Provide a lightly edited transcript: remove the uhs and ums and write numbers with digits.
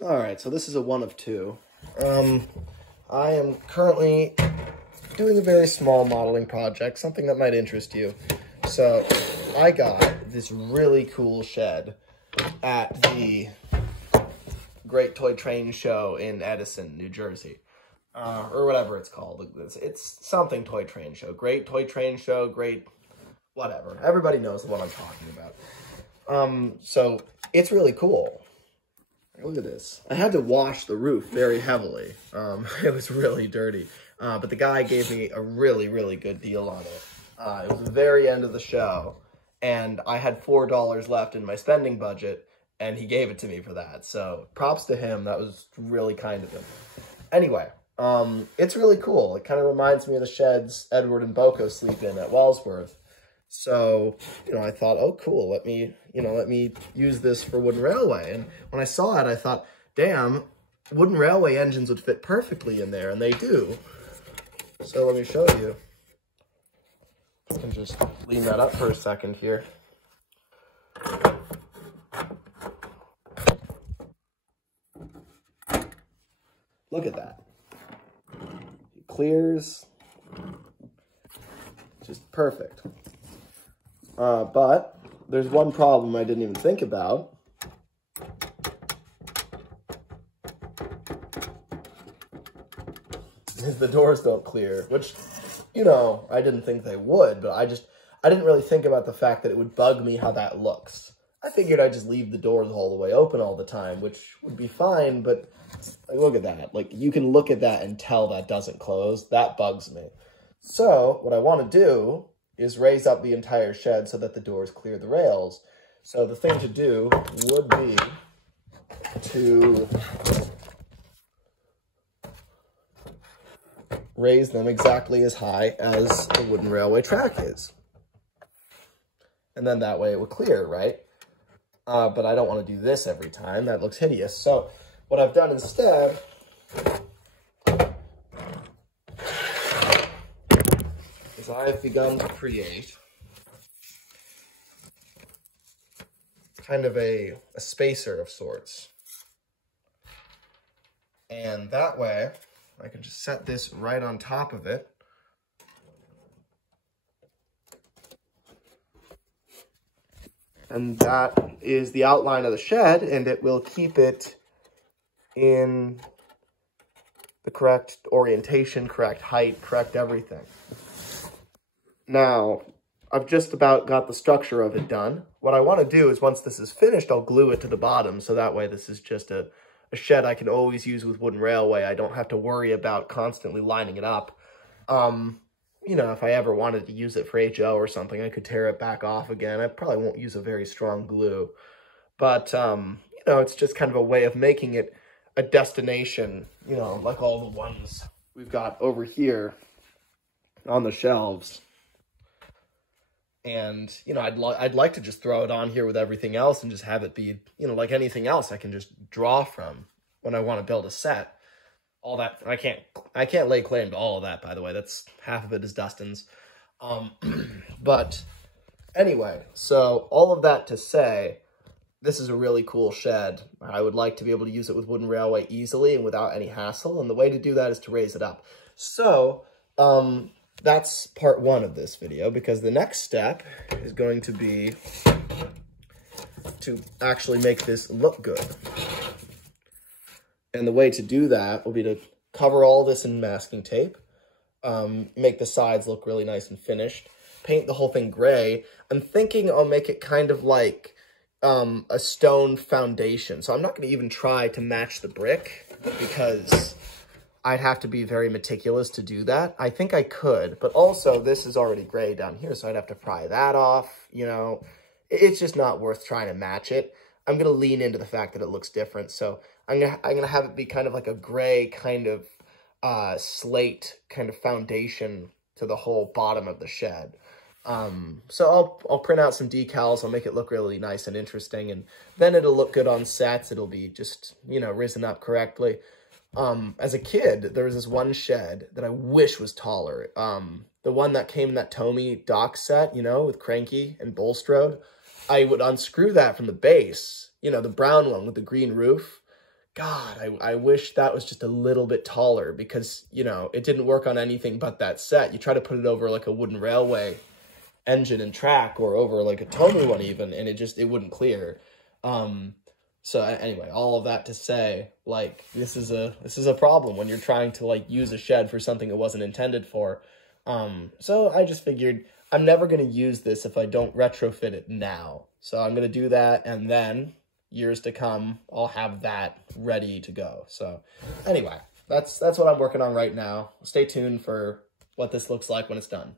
All right, so this is a one of two. I am currently doing a very small modeling project, something that might interest you. So I got this really cool shed at the Great Toy Train Show in Edison, New Jersey, or whatever it's called. It's something Toy Train Show. Great Toy Train Show, great whatever. Everybody knows the one I'm talking about. So it's really cool. Look at this. I had to wash the roof very heavily. It was really dirty. But the guy gave me a really, really good deal on it. It was the very end of the show, and I had $4 left in my spending budget, and he gave it to me for that. So props to him. That was really kind of him. Anyway, it's really cool. It kind of reminds me of the sheds Edward and Boko sleep in at Wellsworth. So, I thought, oh, cool, let me use this for Wooden Railway. And when I saw it, I thought, damn, Wooden Railway engines would fit perfectly in there, and they do. So let me show you. I can just lean that up for a second here. Look at that. It clears. Just perfect. But there's one problem I didn't even think about. Is the doors don't clear, which, I didn't think they would, but I didn't really think about the fact that it would bug me how that looks. I figured I'd just leave the doors all the way open all the time, which would be fine, but look at that. You can look at that and tell that doesn't close. That bugs me. So what I want to do is raise up the entire shed so that the doors clear the rails. So the thing to do would be to raise them exactly as high as the wooden railway track is. And then that way it would clear, right? But I don't want to do this every time. That looks hideous. So what I've done instead is I've begun to create kind of a spacer of sorts. And that way, I can just set this right on top of it. And that is the outline of the shed, and it will keep it in the correct orientation, correct height, correct everything. Now, I've just about got the structure of it done. What I want to do is once this is finished, I'll glue it to the bottom, so that way this is just a shed I can always use with Wooden Railway. I don't have to worry about constantly lining it up. If I ever wanted to use it for HO or something, I could tear it back off again. I probably won't use a very strong glue. But, it's just kind of a way of making it a destination, like all the ones we've got over here on the shelves. And, I'd like to just throw it on here with everything else and just have it be, like anything else I can just draw from when I want to build a set. All that, I can't lay claim to all of that, by the way. That's half of it is Dustin's. But anyway, so all of that to say, this is a really cool shed. I would like to be able to use it with Wooden Railway easily and without any hassle. And the way to do that is to raise it up. So, that's part one of this video, because the next step is going to be to actually make this look good. And the way to do that will be to cover all this in masking tape, make the sides look really nice and finished, paint the whole thing gray. I'm thinking I'll make it kind of like a stone foundation. So I'm not going to even try to match the brick because I'd have to be very meticulous to do that. I think I could, but also this is already gray down here, so I'd have to pry that off, It's just not worth trying to match it. I'm going to lean into the fact that it looks different, so I'm gonna have it be kind of like a gray kind of slate kind of foundation to the whole bottom of the shed. So I'll print out some decals. I'll make it look really nice and interesting, and then it'll look good on sets. It'll be just, risen up correctly. As a kid, there was this one shed that I wish was taller. The one that came in that Tomy dock set, with Cranky and Bulstrode. I would unscrew that from the base, the brown one with the green roof, God, I wish that was just a little bit taller because, you know, it didn't work on anything but that set. You try to put it over like a wooden railway engine and track or over like a Tomu one even, and it wouldn't clear. So anyway, all of that to say, like, this is a problem when you're trying to like use a shed for something it wasn't intended for. So I just figured I'm never going to use this if I don't retrofit it now. So I'm going to do that, and then years to come, I'll have that ready to go. So anyway, that's what I'm working on right now. Stay tuned for what this looks like when it's done.